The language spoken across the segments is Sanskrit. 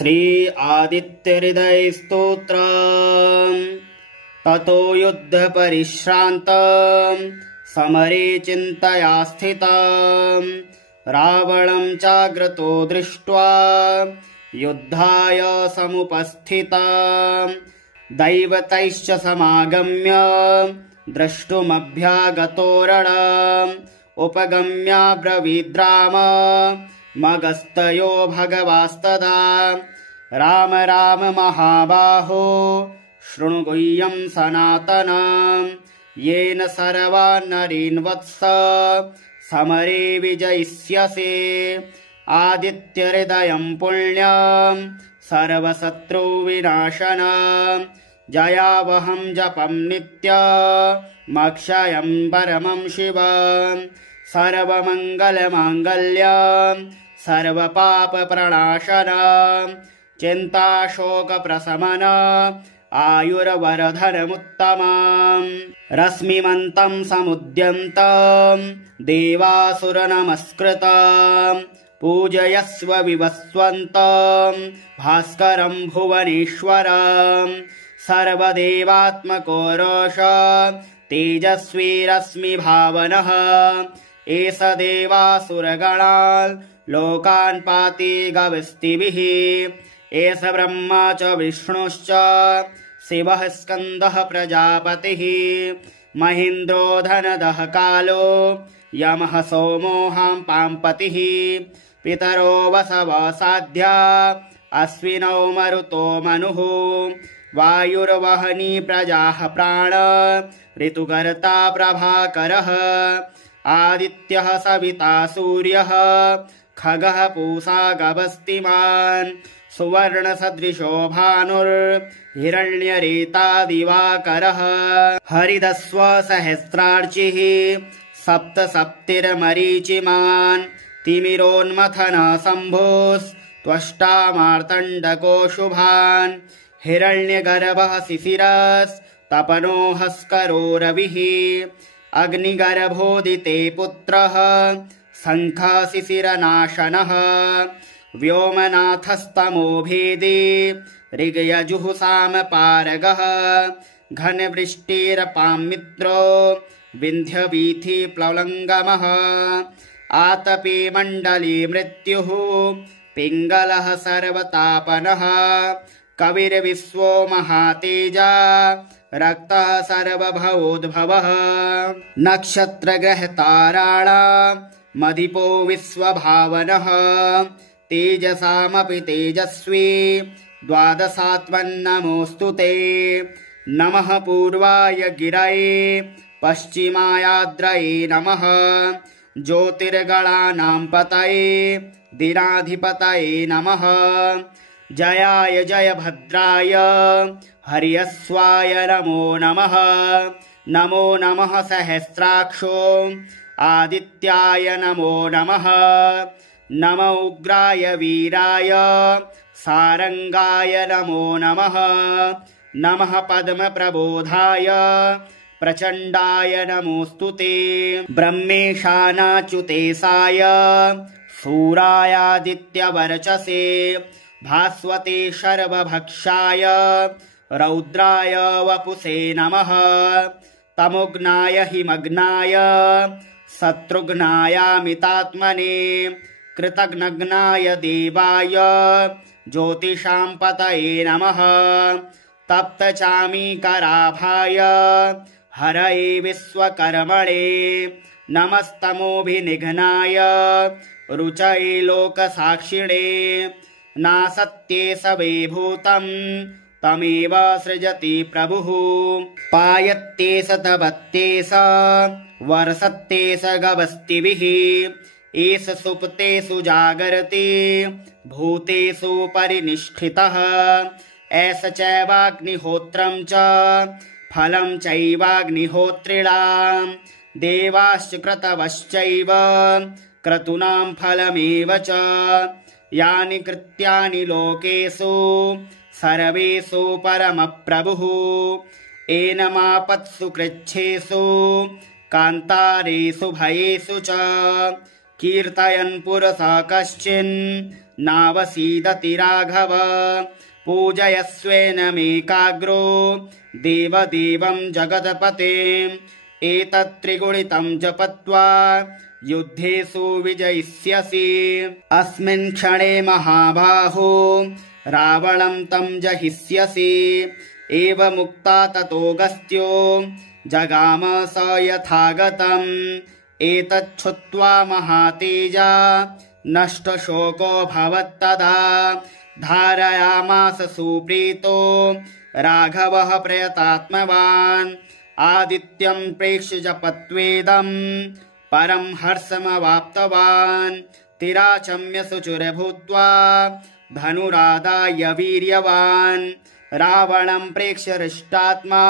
श्री आदित्यहृदय स्तोत्र। ततो युद्ध परिश्रान्तम् समरे चिन्तया स्थितम् रावणं चाग्रतो दृष्ट्वा युद्धाय समुपस्थितम् दैवतैश्च समागम्य द्रष्टुमभ्यागतो रणम् उपगम्याब्रवीद्राम मगस्तयो भगवास्तदा राम राम महाबाहो शृणु गुह्यं सनातनम् येन सर्वान् नरीन् वत्स समरे विजयिष्यसे आदित्यहृदयं पुण्यं सर्वशत्रुविनाशनम् जयावहं जपं नित्यमक्षयं परमं शिवम् सर्वमङ्गलमाङ्गल्यं सर्वपापप्रणाशनम् चिन्ताशोकप्रशमन आयुर्वरधनमुत्तमम् रश्मिमन्तं समुद्यन्तं देवासुरनमस्कृतम् पूजयस्व विवस्वन्तं भास्करं भुवनेश्वरम् सर्वदेवात्मको रोष तेजस्वी रश्मिभावनः एष देवासुरगणान् लोकान् पाति गविस्तिभिः एष ब्रह्मा च विष्णुश्च शिवः स्कन्दः प्रजापतिः महेन्द्रो धनदः कालो यमः सोमोऽहं पाम्पतिः पितरो वसवः साध्या अश्विनौ मरुतो मनुः वायुर्वहनी प्रजाः प्राण ऋतुकर्ता प्रभाकरः आदित्यः सविता सूर्यः खगः पूषा गवस्तिमान् सुवर्णसदृशो भानुर्हिरण्यरेता दिवाकरः हरिदस्व सहस्रार्चिः सप्तसप्तिर्मरीचिमान् तिमिरोन्मथनः शम्भुस्त्वष्टा मार्तण्डको शुभान् हिरण्यगर्भः शिशिरस्तपनो हस्करो रविः अग्निगर्भोदिते पुत्रः शङ्खः शिशिरनाशनः व्योमनाथस्तमो भेदी ऋग्यजुःसामपारगः घनवृष्टिरपां मित्रो विन्ध्यवीथिप्लवङ्गमः आतपे मण्डले मृत्युः पिङ्गलः सर्वतापनः कविर्विश्वो महातेजा रक्तः सर्वभवोद्भवः नक्षत्रग्रहताराणां मदिपो विश्वभावनः तेजसामपि तेजस्वी द्वादशात्मन्नमोऽस्तु ते नमः पूर्वाय गिरये पश्चिमायाद्रये नमः ज्योतिर्गणानां पतये दिनाधिपतये नमः जयाय जयभद्राय हर्यस्वाय नमो नमः नमो नमः सहस्राक्षो आदित्याय नमो नमः नमो उग्राय वीराय सारंगाय नमो नमः नमः पद्मप्रबोधाय प्रचण्डाय नमोऽस्तु ते ब्रह्मेशानाच्युतेशाय शूरायादित्यवर्चसे भास्वते सर्वभक्षाय रौद्राय वपुषे नमः तमोघ्नाय हिमग्नाय शत्रुघ्नायामितात्मने कृतघ्नघ्नाय देवाय ज्योतिषां पतये नमः तप्तचामीकराभाय हरये विश्वकर्मणे नमस्तमोभिनिघ्नाय रुचये लोकसाक्षिणे नासत्ये सवे भूतं तमेव सृजति प्रभुः पायत्ते सतवत्ते स वर्षत्ते स गवस्तिभिः एष सुप्तेषु जागर्ति भूतेषु परिनिष्ठितः एष चैवाग्निहोत्रं च फलं चैवाग्निहोत्रिणां देवाश्च क्रतवश्चैव क्रतूनां फलमेव च यानि कृत्यानि लोकेषु सर्वेषु परमप्रभुः एनमापत्सु कृच्छेषु कान्तारेषु भयेषु च कीर्तयन् पुरसा कश्चिन् नावसीदति राघव पूजयस्वेनमेकाग्रो देवदेवं जगत्पतिम् एतत्त्रिगुणितं जपत्वा युद्धेषु विजयिष्यसि अस्मिन् क्षणे महाबाहो रावणं तं जहिष्यसि एवमुक्ता ततोऽगस्त्यो जगाम स यथागतम् एतच्छ्रुत्वा महातेजा नष्टशोको भवत्तदा धारयामास सुप्रीतो राघवः प्रयतात्मवान् आदित्यं प्रेक्ष्य जपत्वेदं परं हर्षमवाप्तवान् तिराचम्य शुचिर्भूत्वा धनुरादाय वीर्यवान् रावणं प्रेक्ष्य हृष्टात्मा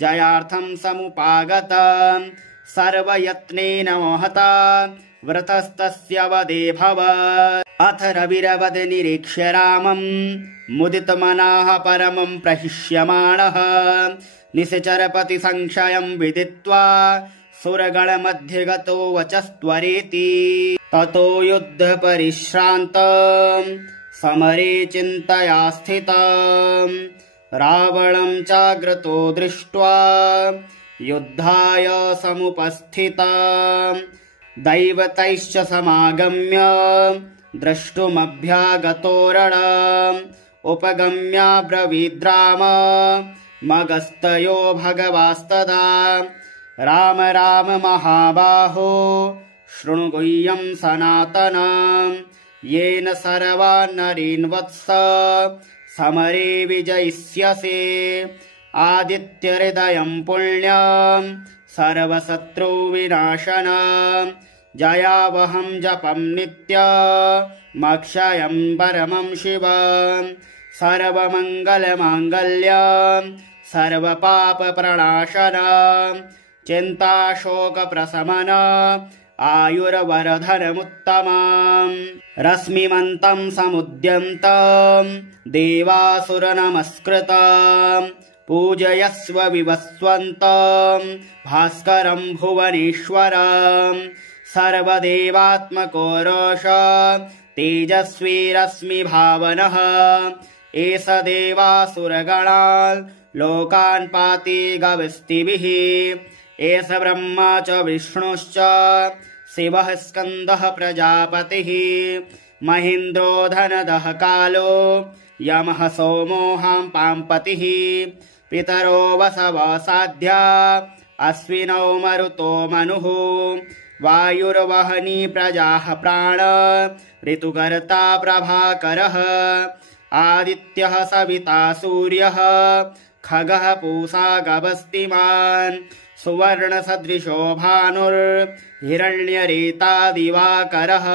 जयार्थं समुपागत सर्वयत्नेन महता व्रतस्तस्य वधे भवत् अथ रविरवद निरीक्ष्य रामं मुदितमनः परमं प्रहिष्यमाणः निश्चरपति संशयं विदित्वा सुरगणमध्ये गतो वचस्त्वरेति ततो युद्ध परिश्रान्तम् समरे चिन्तया स्थितम् रावणं चाग्रतो दृष्ट्वा युद्धाय समुपस्थितम् दैवतैश्च समागम्य द्रष्टुमभ्यागतो रणम् उपगम्याब्रवीद्राम मगस्तयो भगवास्तदा राम राम महाबाहो शृणु गुह्यं सनातनम् येन सर्वान् नरीन् वत्स समरे विजयिष्यसे आदित्यहृदयं पुण्यं सर्वशत्रुविनाशनम् जयावहं जपं नित्यमक्षयं परमं शिवम् सर्वमङ्गलमाङ्गल्यं सर्वपापप्रणाशनम् चिन्ताशोकप्रशमन आयुर्वरधनमुत्तमम् रश्मिमन्तं समुद्यन्तं देवासुरनमस्कृतम् पूजयस्व विवस्वन्तं भास्करं भुवनेश्वरम् सर्वदेवात्मको रोष तेजस्वी रश्मिभावनः एष देवासुरगणान् लोकान् पाति गविस्तिभिः एष ब्रह्मा च विष्णुश्च शिवः स्कन्दः प्रजापतिः महेन्द्रो धनदः कालो यमः सोमोऽहं पाम्पतिः पितरो वसवः साध्या अश्विनौ मरुतो मनुः वायुर्वहनी प्रजाः प्राण ऋतुकर्ता प्रभाकरः आदित्यः सविता सूर्यः खगः पूषा गवस्तिमान् सुवर्णसदृशो भानुर्हिरण्यरेता दिवाकरः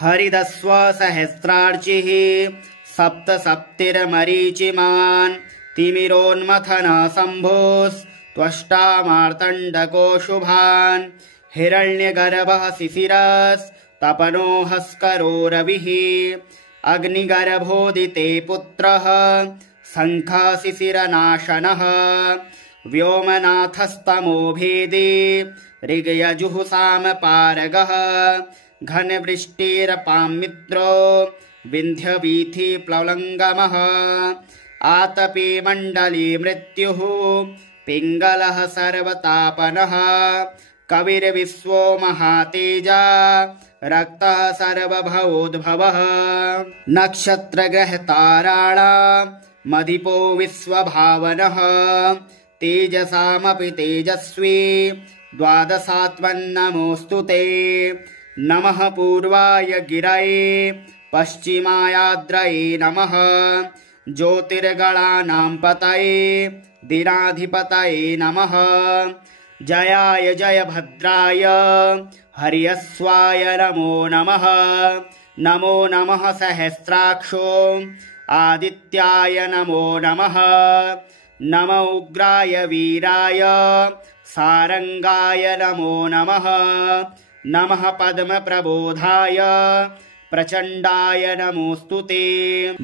हरिदस्व सहस्रार्चिः सप्तसप्तिर्मरीचिमान् तिमिरोन्मथन शम्भुस्त्वष्टा मार्तण्डको शुभान् हिरण्यगर्भः शिशिरस्तपनो हस्करो रविः अग्निगर्भोदिते पुत्रः शङ्खशिशिरनाशनः व्योमनाथस्तमो भेदी ऋग्यजुःसामपारगः घनवृष्टिरपां मित्रो विन्ध्यवीथिप्लवङ्गमः आतपे मण्डले मृत्युः पिङ्गलः सर्वतापनः कविर्विश्वो महातेजा रक्तः सर्वभवोद्भवः नक्षत्रग्रहताराणाम् मदिपो विश्वभावनः तेजसामपि तेजस्वी द्वादशात्मन्नमोऽस्तु ते नमः पूर्वाय गिरये पश्चिमायाद्रये नमः ज्योतिर्गणानां पतये दिनाधिपतये नमः जयाय जयभद्राय हर्यस्वाय नमो नमः नमो नमः सहस्राक्षो आदित्याय नमो नमः नमो उग्राय वीराय सारंगाय नमो नमः नमः पद्मप्रबोधाय प्रचण्डाय नमोऽस्तु ते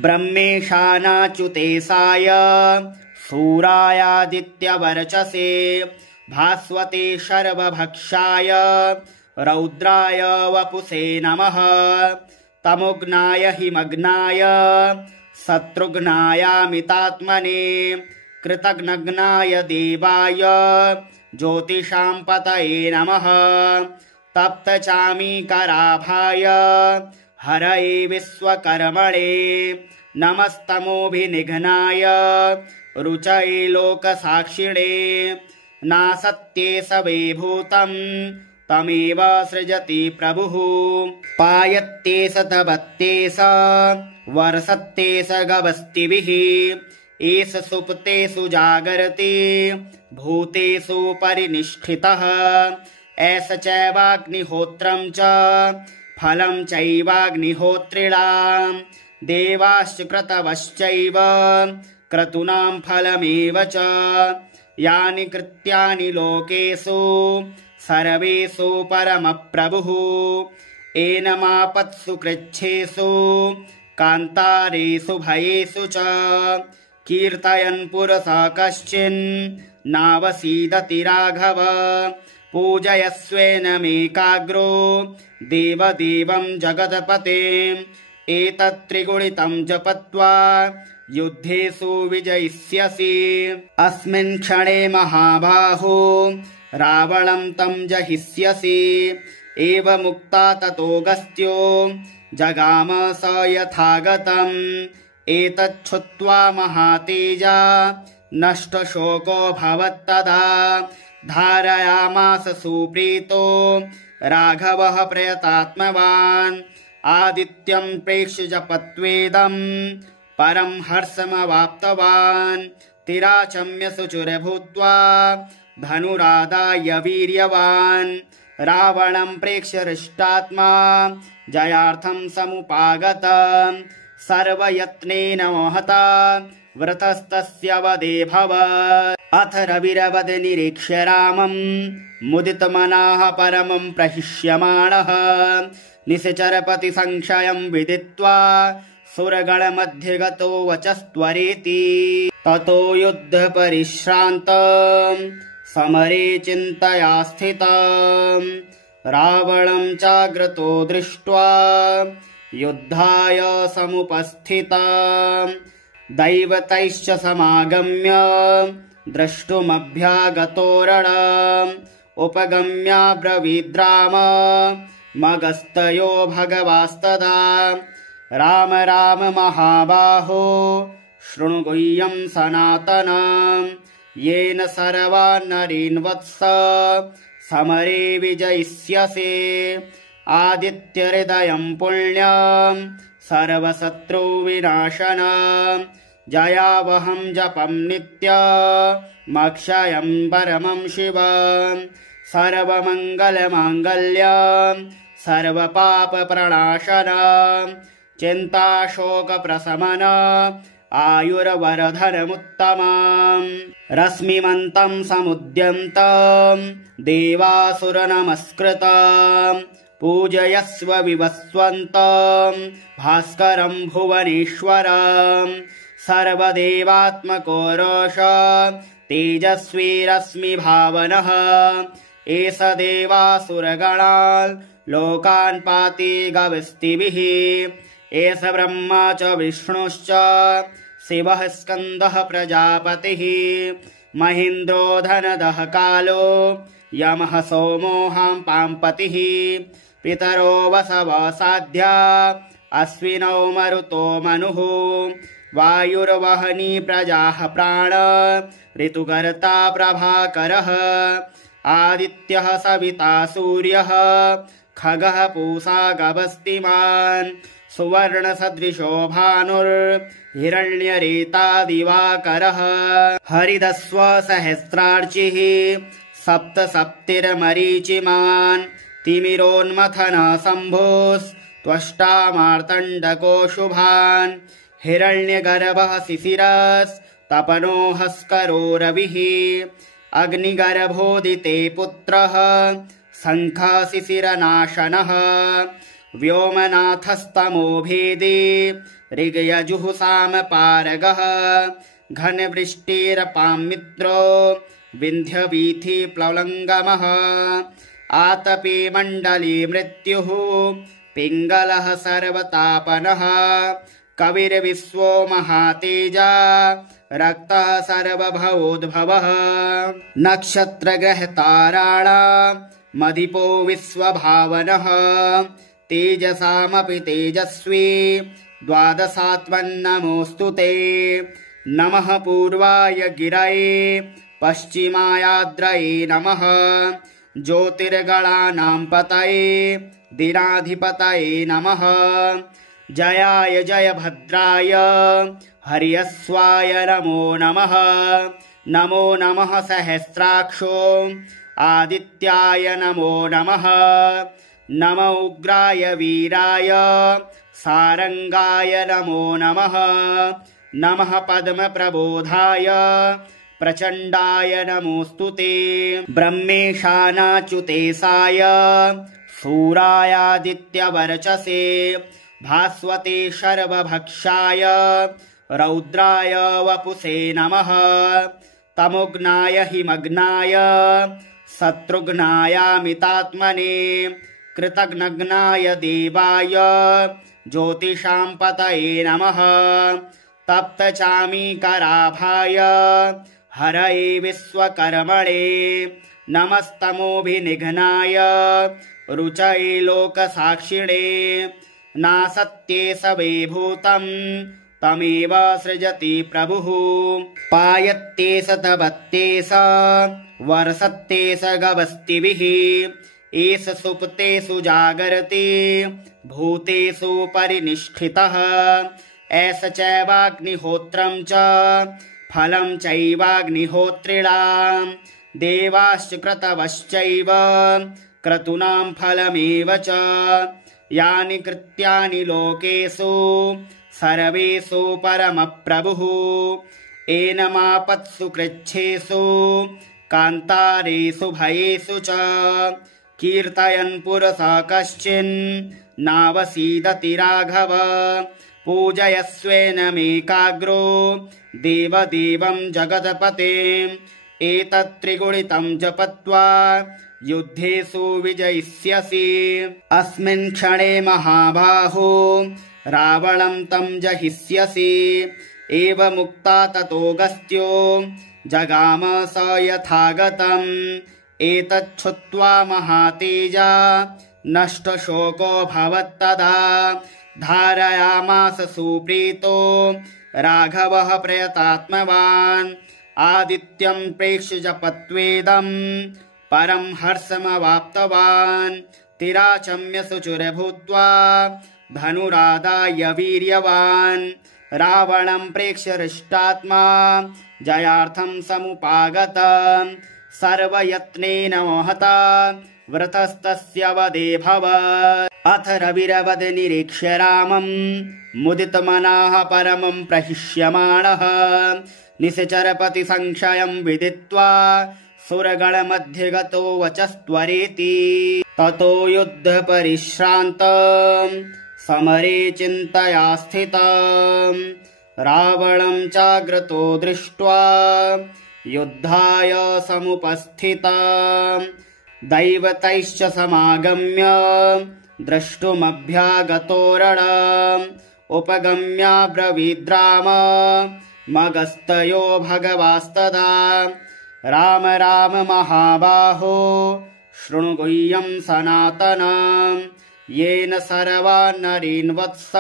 ब्रह्मेशानाच्युतेशाय शूरायादित्यवर्चसे भास्वते सर्वभक्षाय रौद्राय वपुषे नमः तमुग्नाय हिमग्नाय शत्रुघ्नायामितात्मने कृतघ्नघ्नाय देवाय ज्योतिषां पतये नमः तप्तचामीकराभाय हरये विश्वकर्मणे नमस्तमोभिनिघ्नाय रुचये लोकसाक्षिणे नासत्ये सवेभूतं तमेव सृजति प्रभुः पायत्ते स तपत्ते स वर्षत्ते स गवस्तिभिः एष सुप्तेषु जागर्ति भूतेषु परिनिष्ठितः एष चैवाग्निहोत्रं च फलं चैवाग्निहोत्रिणां देवाश्च क्रतवश्चैव क्रतूनां फलमेव च यानि कृत्यानि लोकेषु सर्वेषु परमप्रभुः एनमापत्सु कृच्छेषु कान्तारेषु भयेषु च कीर्तयन् पुरसा कश्चिन् नावसीदति राघव पूजयस्वेनमेकाग्रो देवदेवं जगत्पतिम् एतत्त्रिगुणितं जपत्वा युद्धेषु विजयिष्यसि अस्मिन् क्षणे महाबाहो रावणं तं जहिष्यसि एवमुक्ता ततोऽगस्त्यो जगाम स यथागतम् एतच्छ्रुत्वा महातेजा नष्टशोको भवत्तदा धारयामास सुप्रीतो राघवः प्रयतात्मवान् आदित्यं प्रेक्ष्य जपत्वेदं परं हर्षमवाप्तवान् तिराचम्य शुचिर्भूत्वा धनुरादाय वीर्यवान् रावणं प्रेक्ष्य हृष्टात्मा जयार्थं समुपागत सर्वयत्नेन महता व्रतस्तस्य वधे भवत् अथ रविरवद निरीक्ष्य रामं मुदितमनः परमं प्रहिष्यमाणः निश्चरपति संशयं विदित्वा सुरगणमध्ये गतो वचस्त्वरेति ततो युद्ध परिश्रान्तं समरे चिन्तया स्थितं रावणं चाग्रतो दृष्ट्वा युद्धाय समुपस्थितं दैवतैश्च समागम्य द्रष्टुमभ्यागतो रणम् उपगम्याब्रवीद्राम मगस्तयो भगवास्तदा राम राम महाबाहो शृणु गुह्यं सनातनम् येन सर्वान् नरीन् वत्स समरे विजयिष्यसि आदित्यहृदयं पुण्यं सर्वशत्रुविनाशनम् जयावहं जपं नित्यमक्षयं परमं शिवम् सर्वमङ्गलमाङ्गल्यं सर्वपापप्रणाशनम् चिन्ताशोकप्रशमन आयुर्वरधनमुत्तमम् रश्मिमन्तं समुद्यन्तं देवासुरनमस्कृतं पूजयस्व विवस्वन्तं भास्करं भुवनेश्वरम् सर्वदेवात्मको रोष तेजस्वी रश्मिभावनः एष देवासुरगणान् लोकान् पाति गविस्तिभिः एष ब्रह्मा च विष्णुश्च शिवः स्कन्दः प्रजापतिः महेन्द्रो धनदः कालो यमः सोमो पाम्पतिः पितरो वसवः साध्या अश्विनौ मरुतो मनुः वायुर्वहनी प्रजाः प्राण ऋतुकर्ता प्रभाकरः आदित्यः सविता सूर्यः खगः पूषा गवस्तिमान् सुवर्णसदृशो भानुर्हिरण्यरेता दिवाकरः हरिदस्व सहस्रार्चिः सप्तसप्तिर्मरीचिमान् तिमिरोन्मथनः शम्भुस्त्वष्टा मार्तण्डको शुभान् हिरण्यगर्भः शिशिरस्तपनो हस्करो रविः अग्निगर्भोदिते पुत्रः शङ्खः शिशिरनाशनः व्योमनाथस्तमो भेदी ऋग्यजुः सामपारगः घनवृष्टिरपामित्रो विन्ध्यवीथि प्लवङ्गमः आतपे मण्डले मृत्युः पिङ्गलः सर्वतापनः कविर्विश्वो महातेजा रक्तः सर्वभवोद्भवः नक्षत्रग्रहताराणामधिपो विश्वभावनः तेजसामपि तेजस्वी द्वादशात्मन्नमोऽस्तु ते नमः पूर्वाय गिरये पश्चिमायाद्रये नमः ज्योतिर्गणानां पतये दिनाधिपतये नमः जयाय जयभद्राय हर्यस्वाय नमो नमः नमो नमः सहस्राक्षो आदित्याय नमो नमः नमो उग्राय वीराय सारंगाय नमो नमः नमः पद्मप्रबोधाय प्रचण्डाय नमोऽस्तु ते ब्रह्मेशानाच्युतेशाय शूरायादित्यवर्चसे भास्वते शर्वभक्षाय रौद्राय वपुषे नमः तमोघ्नाय हिमग्नाय शत्रुघ्नायामितात्मने कृतघ्नघ्नाय देवाय ज्योतिषां पतये नमः तप्तचामीकराभाय हरये विश्वकर्मणे नमस्तमोभिनिघ्नाय रुचये लोकसाक्षिणे नासत्ये सवेभूतं तमेव सृजति प्रभुः पायत्ते सतवत्ते स वर्षत्ते स गवस्तिभिः एष सुप्तेषु जागर्ति भूतेषु परिनिष्ठितः एष चैवाग्निहोत्रं च फलं चैवाग्निहोत्रिणां देवाश्च क्रतवश्चैव क्रतूनां फलमेव च यानि कृत्यानि लोकेषु सर्वेषु परमप्रभुः एनमापत्सु कृच्छेषु कान्तारेषु भयेषु च कीर्तयन् पुरसः कश्चिन् नावसीदति राघव पूजयस्वेनमेकाग्रो देवदेवं जगत्पतिम् एतत्त्रिगुणितं जपत्वा युद्धेषु विजयिष्यसि अस्मिन् क्षणे महाबाहो रावणं तं जहिष्यसि एवमुक्ता ततोऽगस्त्यो जगाम स यथागतम् एतच्छ्रुत्वा महातेजा नष्टशोको भवत्तदा धारयामास सुप्रीतो राघवः प्रयतात्मवान् आदित्यं प्रेक्ष्य जपत्वेदं परं हर्षमवाप्तवान् तिराचम्य शुचिर्भूत्वा धनुरादाय वीर्यवान् रावणं प्रेक्ष्य हृष्टात्मा जयार्थं समुपागत सर्वयत्नेन महता व्रतस्तस्य वदे भवत् अथ रविरवद निरीक्ष्य रामं मुदितमनः परमं प्रहिष्यमाणः निश्चरपति संशयं विदित्वा सुरगणमध्ये गतो वचस्त्वरेति ततो युद्ध परिश्रान्तं समरे चिन्तया स्थितं रावणं चाग्रतो दृष्ट्वा युद्धाय समुपस्थितं दैवतैश्च समागम्य द्रष्टुमभ्यागतो रणम् उपगम्याब्रवीद्राम मगस्तयो भगवास्तदा राम राम महाबाहो शृणु गुह्यं सनातनम् येन सर्वान् नरीन् वत्स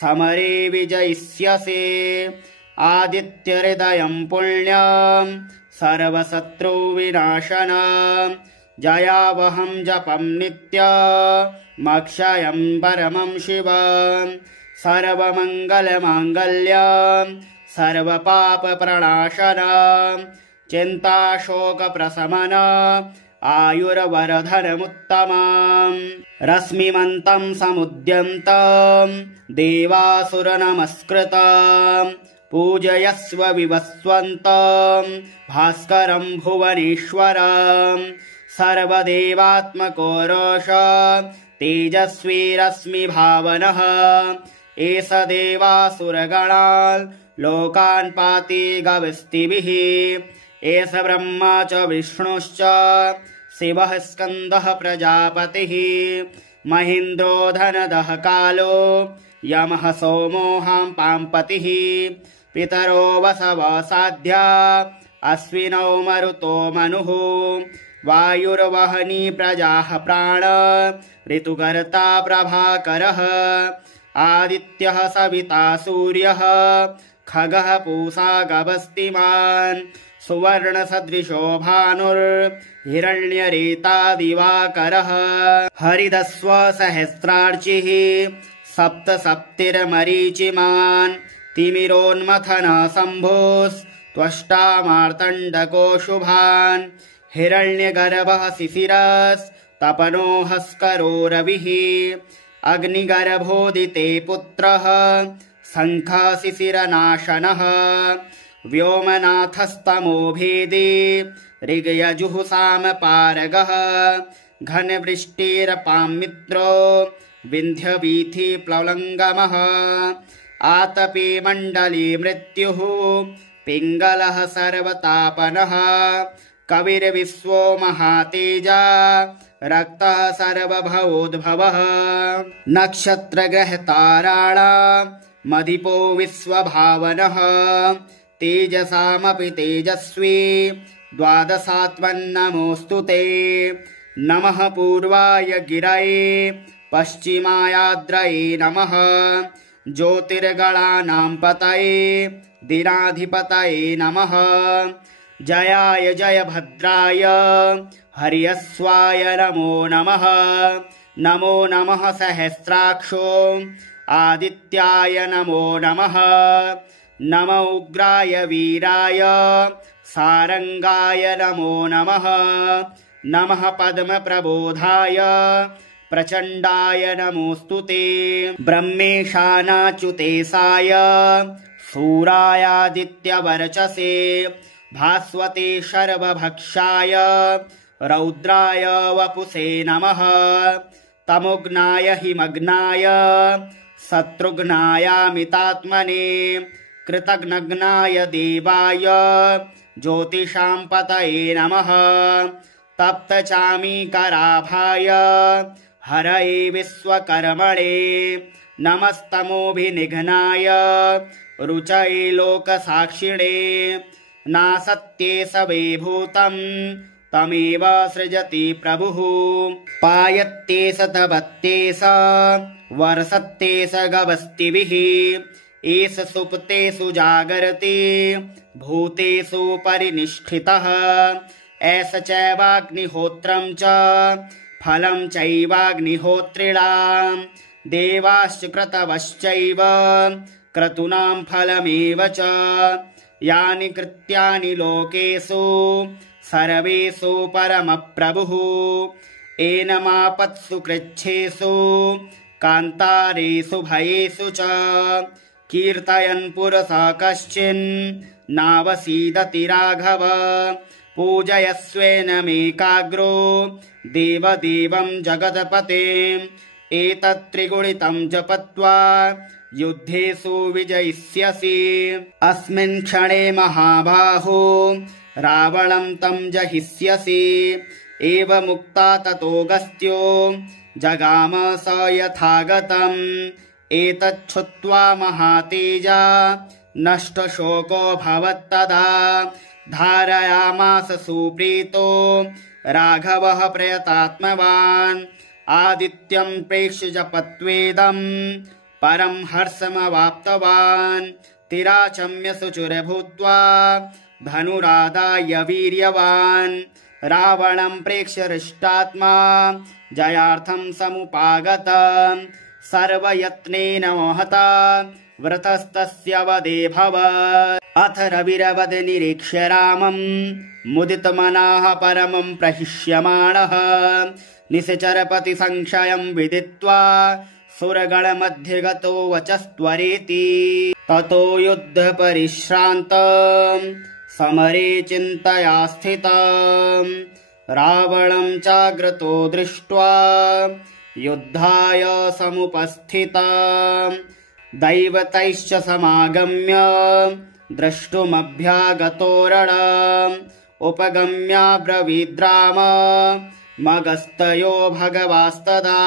समरे विजयिष्यसे आदित्यहृदयं पुण्यं सर्वशत्रुविनाशनम् जयावहं जपं नित्यमक्षयं परमं शिवम् सर्वमङ्गलमाङ्गल्यं सर्वपापप्रणाशनम् चिन्ताशोकप्रशमन आयुर्वरधनमुत्तमम् रश्मिमन्तं समुद्यन्तं देवासुरनमस्कृतम् पूजयस्व विवस्वन्तं भास्करं भुवनेश्वरम् सर्वदेवात्मको रोष तेजस्वी रश्मिभावनः एष देवासुरगणान् लोकान् पाति गविस्तिभिः एष ब्रह्मा च विष्णुश्च शिवः स्कन्दः प्रजापतिः महीन्द्रो धनदः कालो यमः सोमोऽहं पाम्पतिः पितरो वसवः साध्या अश्विनौ मरुतो मनुः वायुर्वहनी प्रजाः प्राण ऋतुकर्ता प्रभाकरः आदित्यः सविता सूर्यः खगः पूषा गवस्तिमान् सुवर्णसदृशो भानुर्हिरण्यरेता दिवाकरः हरिदस्व सहस्रार्चिः सप्तसप्तिर्मरीचिमान् तिमिरोन्मथनः शम्भुस्त्वष्टा मार्तण्डको शुभान् हिरण्यगर्भः शिशिरस्तपनो हस्करो रविः अग्निगर्भोदिते पुत्रः शङ्खः शिशिरनाशनः व्योमनाथस्तमो भेदी ऋग्यजुः सामपारगः घनवृष्टिरपां मित्रो विन्ध्यवीथि प्लवङ्गमः आतपे मण्डले मृत्युः पिङ्गलः सर्वतापनः कविर्विश्वो महातेजा रक्तः सर्वभवोद्भवः नक्षत्रग्रहताराणां मदिपो विश्वभावनः तेजसामपि तेजस्वी द्वादशात्मन्नमोऽस्तु ते नमः पूर्वाय गिरये पश्चिमायाद्रये नमः ज्योतिर्गणानां पतये दिनाधिपतये नमः जयाय जयभद्राय हर्यस्वाय नमो नमः नमो नमः सहस्राक्षो आदित्याय नमो नमः नम उग्राय वीराय सारंगाय नमो नमः नमः पद्मप्रबोधाय प्रचण्डाय नमोऽस्तु ते ब्रह्मेशानाच्युतेशाय सूरायादित्यवर्चसे भास्वते शर्वभक्षाय रौद्राय वपुषे नमः तमोघ्नाय हिमग्नाय शत्रुघ्नायामितात्मने कृतघ्नघ्नाय देवाय ज्योतिषां पतये नमः तप्तचामीकराभाय हरये विश्वकर्मणे नमस्तमोभिनिघ्नाय रुचये लोकसाक्षिणे नासत्ये सवे भूतं तमेव सृजति प्रभुः पायत्ते सतवत्ते स वर्षत्ते स गवस्तिभिः एष सुप्तेषु जागर्ति भूतेषु परिनिष्ठितः एष चैवाग्निहोत्रं च फलं चैवाग्निहोत्रिणां देवाश्च क्रतवश्चैव क्रतूनां फलमेव च यानि कृत्यानि लोकेषु सर्वेषु परमप्रभुः एनमापत्सु कृच्छेषु कान्तारेषु भयेषु च कीर्तयन् पुरसा कश्चिन् नावसीदति राघव पूजयस्वेनमेकाग्रो देवदेवं जगत्पतिम् एतत्त्रिगुणितं जपत्वा युद्धेषु विजयिष्यसि अस्मिन् क्षणे महाबाहो रावणं तं जहिष्यसि एवमुक्ता ततोऽगस्त्यो जगाम स यथागतम् एतच्छ्रुत्वा महातेजा नष्टशोको भवत्तदा धारयामास सुप्रीतो राघवः प्रयतात्मवान् आदित्यं प्रेक्ष्य जपत्वेदं परं हर्षमवाप्तवान् तिराचम्य सुचुरभूत्वा धनुरादाय वीर्यवान् रावणं प्रेक्ष्य हृष्टात्मा जयार्थं समुपागत सर्वयत्नेन महता व्रतस्तस्य वदेभवत् अथ रविरवद निरीक्ष्य रामं मुदितमनः परमं प्रहिष्यमाणः निश्चरपति संशयं विदित्वा सुरगणमध्ये गतो वचस्त्वरेति ततो युद्ध परिश्रान्तं समरे चिन्तया स्थितं रावणं चाग्रतो दृष्ट्वा युद्धाय समुपस्थितं दैवतैश्च समागम्य द्रष्टुमभ्यागतो रणम् उपगम्याब्रवीद्राम मगस्तयो भगवास्तदा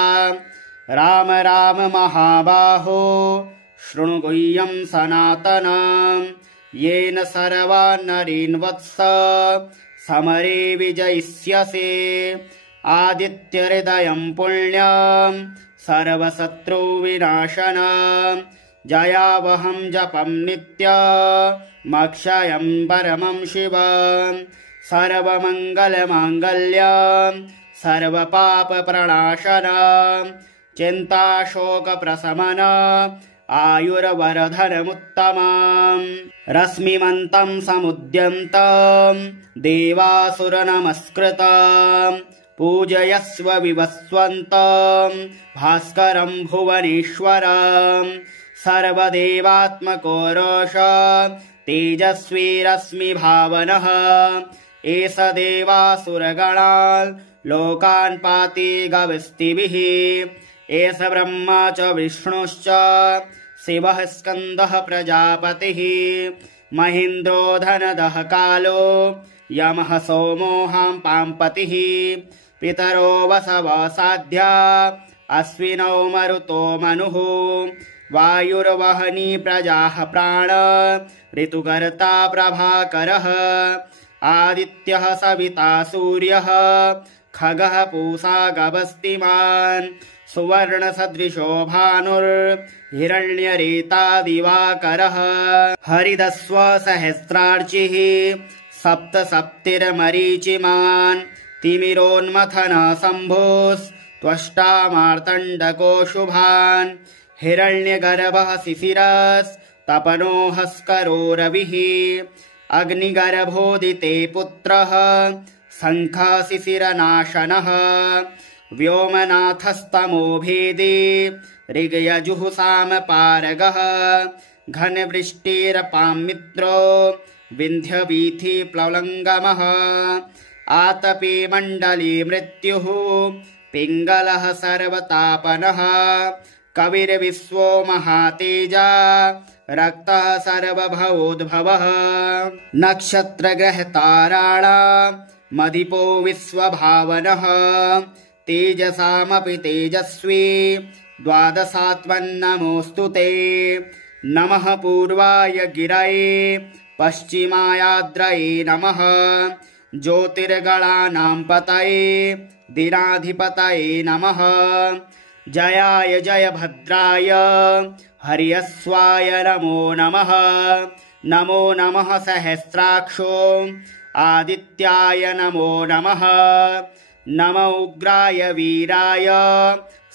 राम राम महाबाहो शृणु गुह्यं सनातनम् येन सर्वान् नरीन् वत्स समरे विजयिष्यसे आदित्यहृदयं पुण्यं सर्वशत्रुविनाशनम् जयावहं जपं नित्यमक्षयं परमं शिवम् सर्वमङ्गलमाङ्गल्यं सर्वपापप्रणाशनम् चिन्ताशोकप्रशमन आयुर्वरधनमुत्तमम् रश्मिमन्तं समुद्यन्तं देवासुरनमस्कृतम् पूजयस्व विवस्वन्तं भास्करं भुवनेश्वरम् सर्वदेवात्मको रोष तेजस्वी रश्मिभावनः एष देवासुरगणान् लोकान् पाति गविस्तिभिः एष ब्रह्मा च विष्णुश्च शिवः स्कन्दः प्रजापतिः महेन्द्रो धनदः कालो यमः सोमोऽहं पाम्पतिः पितरो वसवः साध्या अश्विनौ मरुतो मनुः वायुर्वहनी प्रजाः प्राण ऋतुकर्ता प्रभाकरः आदित्यः सविता सूर्यः खगः पूषा गवस्तिमान् सुवर्णसदृशो भानुर्हिरण्यरेता दिवाकरः हरिदस्व सहस्रार्चिः सप्तसप्तिर्मरीचिमान् तिमिरोन्मथनः शम्भुस्त्वष्टा मार्तण्डको शुभान् हिरण्यगर्भः शिशिरस्तपनो हस्करो रविः अग्निगर्भोदिते पुत्रः शङ्खः शिशिरनाशनः व्योमनाथस्तमो भेदी ऋग्यजुःसामपारगः घनवृष्टिरपां मित्रो विन्ध्यवीथिप्लवङ्गमः आतपे मण्डले मृत्युः पिङ्गलः सर्वतापनः कविर्विश्वो महातेजा रक्तः सर्वभवोद्भवः नक्षत्रग्रहताराणां मदिपो विश्वभावनः तेजसामपि तेजस्वी द्वादशात्मन्नमोऽस्तु ते नमः पूर्वाय गिरये पश्चिमायाद्रये नमः ज्योतिर्गणानां पतये दिनाधिपतये नमः जयाय जयभद्राय हर्यस्वाय नमो नमः नमो नमः सहस्राक्षो आदित्याय नमो नमः नमो उग्राय वीराय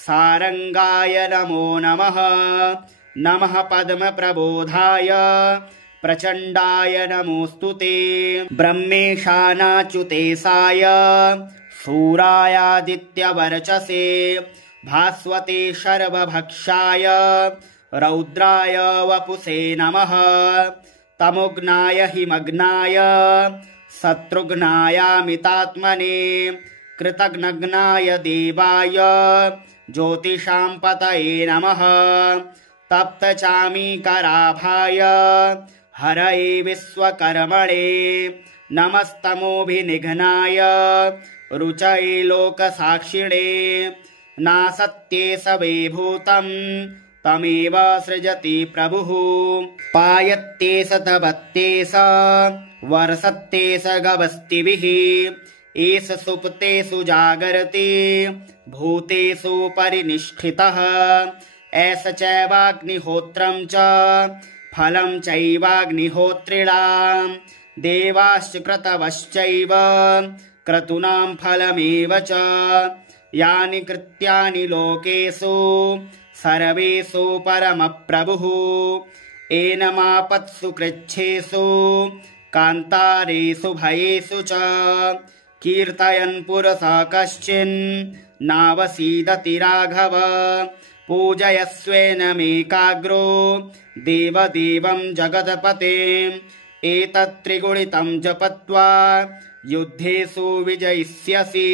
सारंगाय नमो नमः नमः पद्मप्रबोधाय प्रचण्डाय नमोऽस्तु ते ब्रह्मेशानाच्युतेशाय शूरायादित्यवर्चसे भास्वते सर्वभक्षाय रौद्राय वपुषे नमः तमोघ्नाय हिमग्नाय शत्रुघ्नायामितात्मने कृतघ्नघ्नाय देवाय ज्योतिषां पतये नमः तप्तचामीकराभाय हरये विश्वकर्मणे नमस्तमोभिनिघ्नाय रुचये लोकसाक्षिणे नासत्ये सवे भूतं तमेव सृजति प्रभुः पायत्ते सतवत्ते स वर्षत्ते स गवस्तिभिः एष सुप्तेषु जागर्ति भूतेषु परिनिष्ठितः एष चैवाग्निहोत्रं च फलं चैवाग्निहोत्रिणां देवाश्च क्रतवश्चैव क्रतूनां फलमेव च यानि कृत्यानि लोकेषु सर्वेषु परमप्रभुः एनमापत्सु कृच्छेषु कान्तारेषु भयेषु च कीर्तयन् पुरसः कश्चिन् नावसीदति राघव पूजयस्वेनमेकाग्रो देवदेवं जगत्पतिम् एतत्त्रिगुणितं जपत्वा युद्धेषु विजयिष्यसि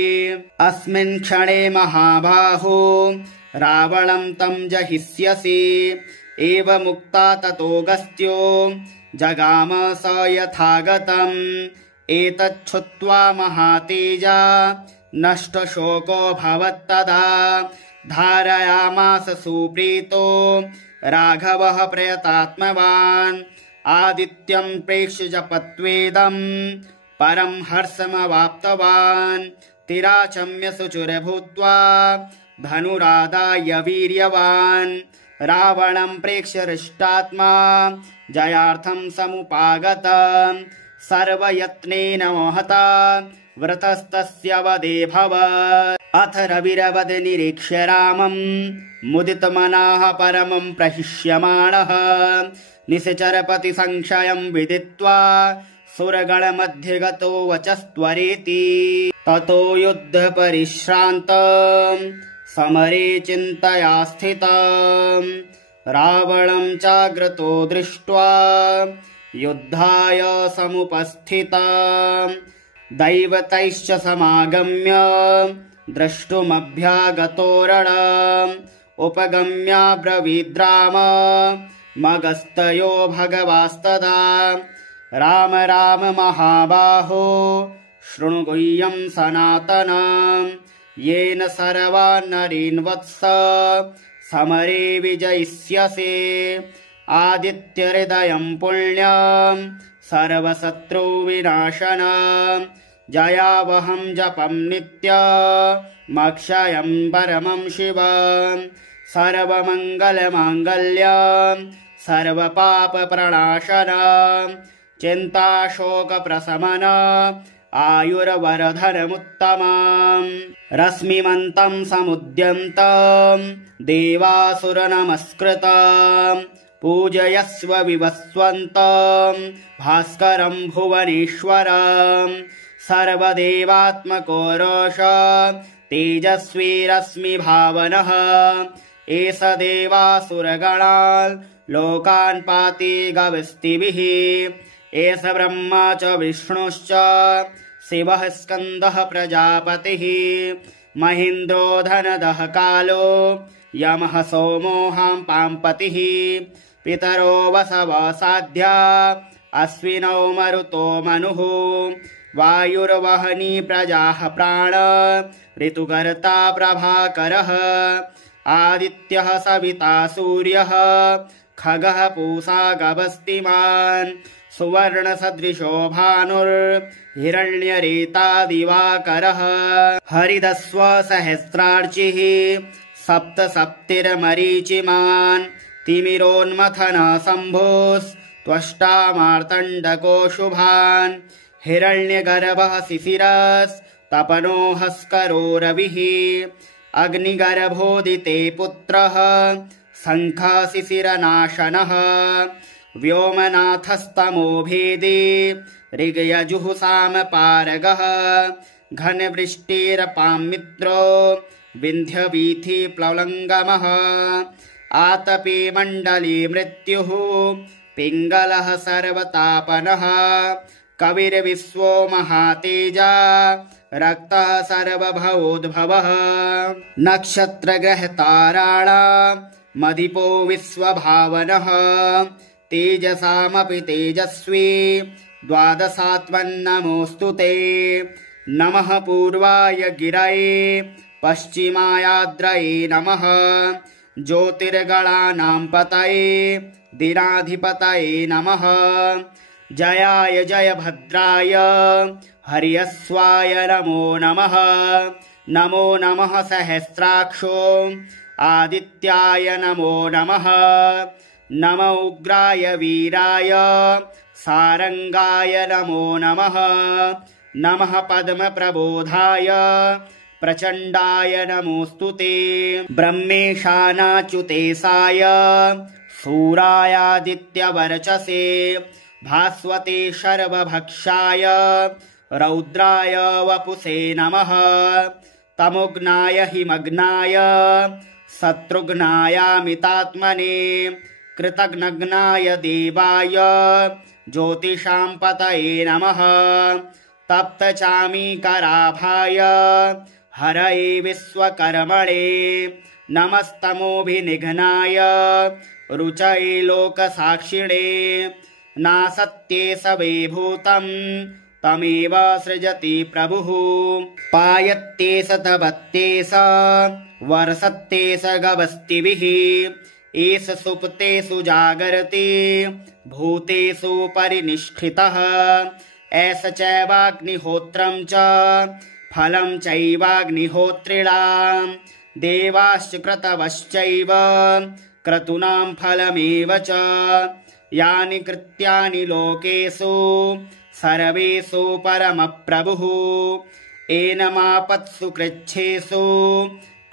अस्मिन् क्षणे महाबाहो रावणं तं जहिष्यसि एवमुक्ता ततोऽगस्त्यो जगाम स यथागतम् एतच्छ्रुत्वा महातेजा नष्टशोको भवत्तदा धारयामास सुप्रीतो राघवः प्रयतात्मवान् आदित्यं प्रेक्ष्य जपत्वेदं परं हर्षमवाप्तवान् तिराचम्य शुचिर्भूत्वा धनुरादाय वीर्यवान् रावणं प्रेक्ष्य हृष्टात्मा जयार्थं समुपागत सर्वयत्नेन महता व्रतस्तस्य वदे भवत् अथ रविरवद निरीक्ष्य रामं मुदितमनः परमं प्रहिष्यमाणः निश्चरपति संशयं विदित्वा सुरगणमध्ये गतो वचस्त्वरेति ततो युद्ध परिश्रान्तं समरे चिन्तया स्थितं रावणं चाग्रतो दृष्ट्वा युद्धाय समुपस्थितं दैवतैश्च समागम्य द्रष्टुमभ्यागतो रणम् उपगम्याब्रवीद्राम मगस्तयो भगवास्तदा राम राम महाबाहो शृणु गुह्यं सनातनम् येन सर्वान् नरीन् वत्स समरे विजयिष्यसे आदित्यहृदयं पुण्यं सर्वशत्रुविनाशनम् जयावहं जपं नित्यमक्षयं परमं शिवम् सर्वमङ्गलमाङ्गल्यं सर्वपापप्रणाशनम् चिन्ताशोकप्रशमन आयुर्वर्धनमुत्तमम् रश्मिमन्तं समुद्यन्तं देवासुरनमस्कृतं पूजयस्व विवस्वन्तं भास्करं भुवनेश्वरम् सर्वदेवात्मको रोष तेजस्वी रश्मिभावनः एष देवासुरगणान् लोकान् पाति गविस्तिभिः एष ब्रह्मा च विष्णुश्च शिवः स्कन्दः प्रजापतिः महेन्द्रो धनदः कालो यमः सोमोऽहं पाम्पतिः पितरो वसवः साध्या अश्विनौ मरुतो मनुः वायुर्वहनी प्रजाः प्राण ऋतुकर्ता प्रभाकरः आदित्यः सविता सूर्यः खगः पूषा गवस्तिमान् सुवर्णसदृशो भानुर्हिरण्यरेता दिवाकरः हरिदस्व सहस्रार्चिः सप्तसप्तिर्मरीचिमान् तिमिरोन्मथन शम्भुस्त्वष्टा मार्तण्डको शुभान् हिरण्यगर्भः शिशिरस्तपनो हस्करो रविः अग्निगर्भोदिते पुत्रः शङ्खशिशिरनाशनः व्योमनाथस्तमो भेदी ऋग्यजुःसामपारगः घनवृष्टिरपां मित्रो विन्ध्यवीथि प्लवङ्गमः आतपे मण्डले मृत्युः पिङ्गलः सर्वतापनः कविर्विश्वो महातेजा रक्तः सर्वभवोद्भवः नक्षत्रग्रहताराणां मदिपो विश्वभावनः तेजसामपि तेजस्वी द्वादशात्मन्नमोऽस्तु ते नमः पूर्वाय गिरये पश्चिमायाद्रये नमः ज्योतिर्गणानां पतये दिनाधिपतये नमः जयाय जयभद्राय हर्यस्वाय नमो नमः नमो नमः सहस्राक्षो आदित्याय नमो नमः नमो उग्राय वीराय सारंगाय नमो नमः नमः पद्मप्रबोधाय प्रचण्डाय नमोऽस्तु ते ब्रह्मेशानाच्युतेशाय शूरायादित्यवर्चसे भास्वते शर्वभक्षाय रौद्राय वपुषे नमः तमोघ्नाय हिमग्नाय शत्रुघ्नायामितात्मने कृतघ्नघ्नाय देवाय ज्योतिषां पतये नमः तप्तचामीकराभाय हरये विश्वकर्मणे नमस्तमोभिनिघ्नाय रुचये लोकसाक्षिणे नासत्ये सवे भूतं तमेव सृजति प्रभुः पायत्ते सतपत्ते स वर्षत्ते स गवस्तिभिः एष सुप्तेषु जागर्ति भूतेषु परिनिष्ठितः एष चैवाग्निहोत्रं च फलं चैवाग्निहोत्रिणाम् देवाश्च क्रतवश्चैव क्रतूनां फलमेव च यानि कृत्यानि लोकेषु सर्वेषु परमप्रभुः एनमापत्सु कृच्छेषु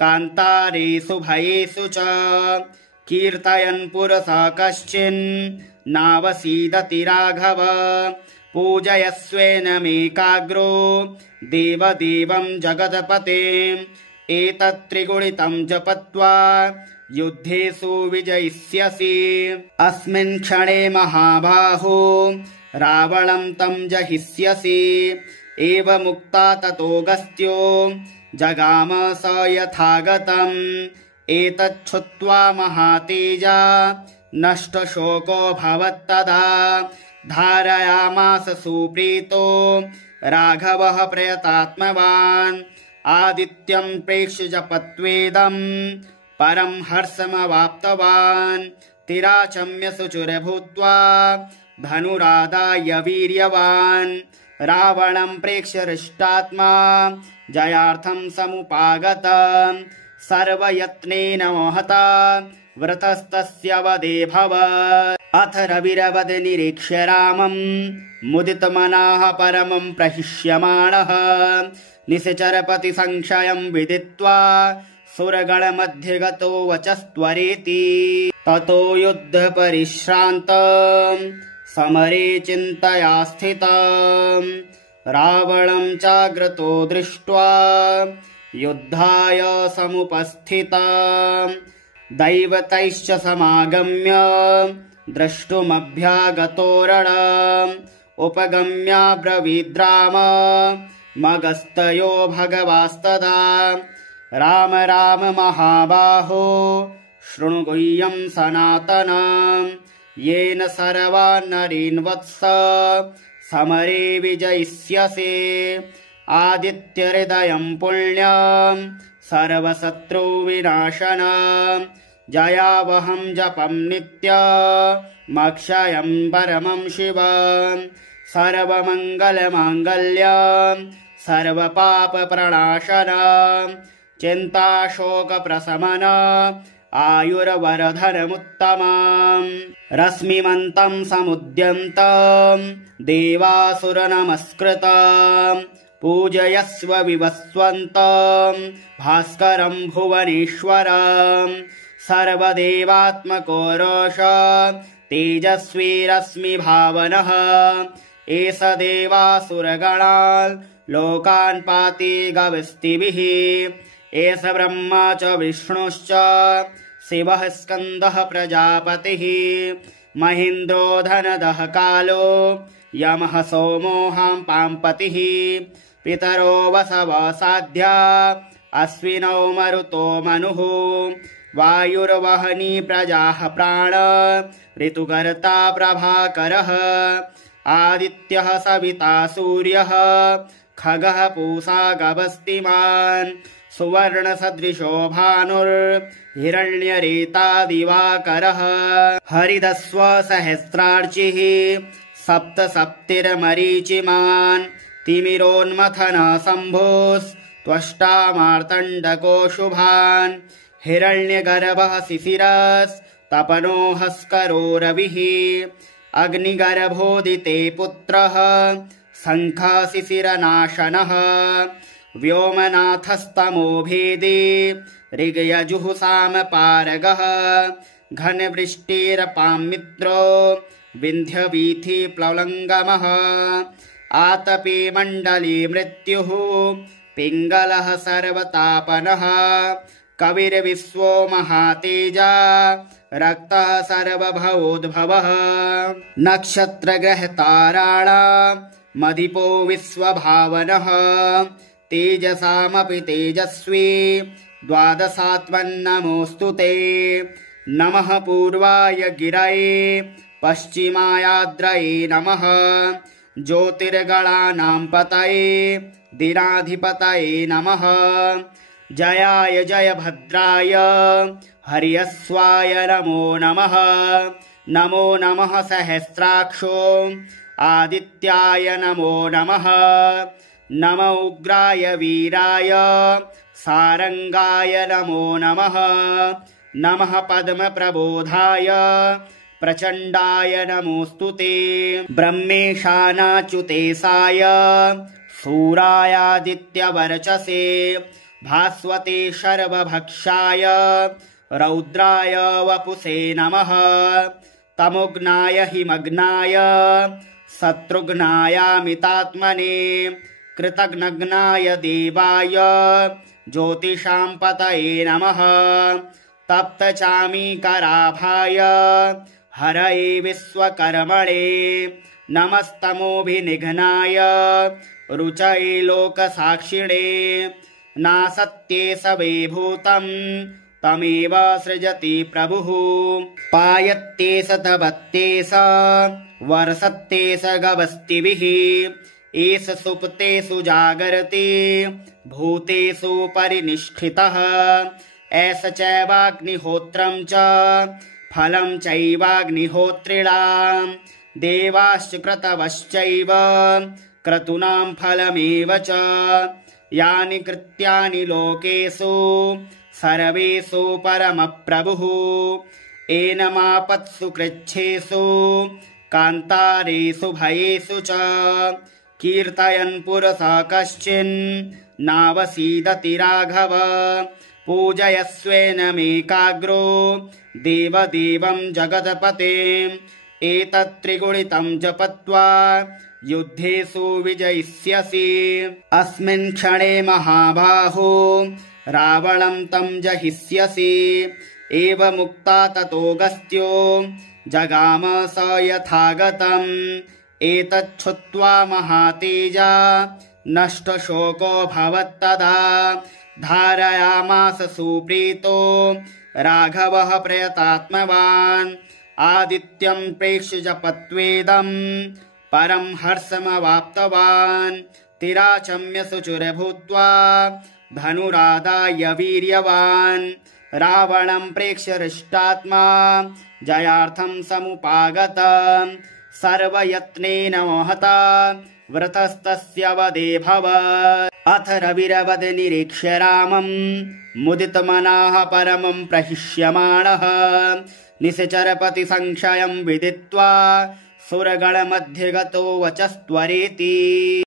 कान्तारेषु भयेषु च कीर्तयन् पुरसा कश्चिन् नावसीदति राघव पूजयस्वेनमेकाग्रो देवदेवं जगत्पतिम् एतत्त्रिगुणितं जपत्वा युद्धेषु विजयिष्यसि अस्मिन् क्षणे महाबाहो रावणं तं जहिष्यसि एवमुक्ता ततोऽगस्त्यो जगाम स यथागतम् एतच्छ्रुत्वा महातेजा नष्टशोको भवत्तदा धारयामास सुप्रीतो राघवः प्रयतात्मवान् आदित्यं प्रेक्ष्य जपत्वेदं परं हर्षमवाप्तवान् तिराचम्य शुचिर्भूत्वा धनुरादाय वीर्यवान् रावणं प्रेक्ष्य हृष्टात्मा जयार्थं समुपागत सर्वयत्नेन महता व्रतस्तस्य वधे भवत् अथ रविरवद निरीक्ष्य रामं मुदितमनः परमं प्रहिष्यमाणः निश्चरपति संशयं विदित्वा सुरगणमध्ये गतो वचस्त्वरेति ततो युद्ध परिश्रान्तं समरे चिन्तया स्थितं रावणं चाग्रतो दृष्ट्वा युद्धाय समुपस्थितं दैवतैश्च समागम्य द्रष्टुमभ्यागतो रणम् उपगम्याब्रवीद्राम मगस्तयो भगवास्तदा राम राम महाबाहो शृणु गुह्यं सनातनम् येन सर्वान् नरीन् वत्स समरे विजयिष्यसि आदित्यहृदयं पुण्यं सर्वशत्रुविनाशनम् जयावहं जपं नित्यमक्षयं परमं शिवम् सर्वमङ्गलमाङ्गल्यं सर्वपापप्रणाशनम् चिन्ताशोकप्रशमन आयुर्वरधनमुत्तमम् रश्मिमन्तं समुद्यन्तं देवासुरनमस्कृतं पूजयस्व विवस्वन्तं भास्करं भुवनेश्वरम् सर्वदेवात्मको रोष तेजस्वी रश्मिभावनः एष देवासुरगणान् लोकान् पाति गविस्तिभिः एष ब्रह्मा च विष्णुश्च शिवः स्कन्दः प्रजापतिः महेन्द्रो धनदः कालो यमः सोमो पाम्पतिः पितरो वसवः साध्या अश्विनौ मरुतो मनुः वायुर्वहनी प्रजाः प्राण ऋतुकर्ता प्रभाकरः आदित्यः सविता सूर्यः खगः पूषा गवस्तिमान् सुवर्णसदृशो भानुर्हिरण्यरेता दिवाकरः हरिदस्व सहस्रार्चिः सप्तसप्तिर्मरीचिमान् तिमिरोन्मथनः शम्भोस्त्वष्टा मार्तण्डको शुभान् हिरण्यगर्भः शिशिरस्तपनो हस्करो रविः अग्निगर्भोदिते पुत्रः शङ्खः शिशिरनाशनः व्योमनाथस्तमो भेदी ऋग्यजुः सामपारगः घनवृष्टिरपामित्रो विन्ध्यवीथि प्लवङ्गमः आतपे मण्डले मृत्युः पिङ्गलः सर्वतापनः कविर्विश्वो महातेजा रक्तः सर्वभवोद्भवः नक्षत्रग्रहताराणां मदिपो विश्वभावनः तेजसामपि तेजस्वी द्वादशात्मन्नमोऽस्तु ते नमः पूर्वाय गिरये पश्चिमायाद्रये नमः ज्योतिर्गणानां पतये दिनाधिपतये नमः। जयाय जयभद्राय हर्यस्वाय नमो नमः। नमो नमः सहस्राक्षो आदित्याय नमो नमः। नम उग्राय वीराय सारंगाय नमो नमः। नमः पद्मप्रबोधाय प्रचण्डाय नमोऽस्तुते। ब्रह्मेशानाच्युतेशाय सूरायादित्यवर्चसे भास्वते शर्वभक्षाय रौद्राय वपुषे नमः। तमोघ्नाय हिमग्नाय शत्रुघ्नायामितात्मने कृतघ्नघ्नाय देवाय ज्योतिषां पतये नमः। तप्तचामीकराभाय हरये विश्वकर्मणे नमस्तमोभिनिघ्नाय रुचये लोकसाक्षिणे। नासत्ये सवेभूतं तमेव सृजति प्रभुः। पायत्ते सतवत्ते स वर्षत्ते स गवस्तिभिः। एष सुप्तेषु जागर्ति भूतेषु परिनिष्ठितः। एष चैवाग्निहोत्रं च फलं चैवाग्निहोत्रिणां। देवाश्च क्रतवश्चैव क्रतूनां फलमेव च। यानि कृत्यानि लोकेषु सर्वेषु परमप्रभुः। एनमापत्सु कृच्छेषु कान्तारेषु भयेषु च। कीर्तयन् पुरसः कश्चिन् नावसीदति राघव। पूजयस्वेनमेकाग्रो देवदेवं जगत्पतिम्। एतत्त्रिगुणितं जपत्वा युद्धेषु विजयिष्यसि। अस्मिन् क्षणे महाबाहो रावणं तं जहिष्यसि। एवमुक्ता ततोऽगस्त्यो जगाम स यथागतम्। एतच्छ्रुत्वा महातेजा नष्टशोकोऽभवत्तदा। धारयामास सुप्रीतो राघवः प्रयतात्मवान्। आदित्यं प्रेक्ष्य जपत्वेदं परं हर्षमवाप्तवान्। तिराचम्य शुचिर्भूत्वा धनुरादाय वीर्यवान्। रावणं प्रेक्ष्य हृष्टात्मा जयार्थं समुपागत। सर्वयत्नेन महता व्रतस्तस्य वदेभवत्। अथ रविरवद निरीक्ष्य रामं मुदितमनः परमं प्रहिष्यमाणः। निश्चरपति संशयं विदित्वा सुरगणमध्ये गतो वचस्त्वरेति।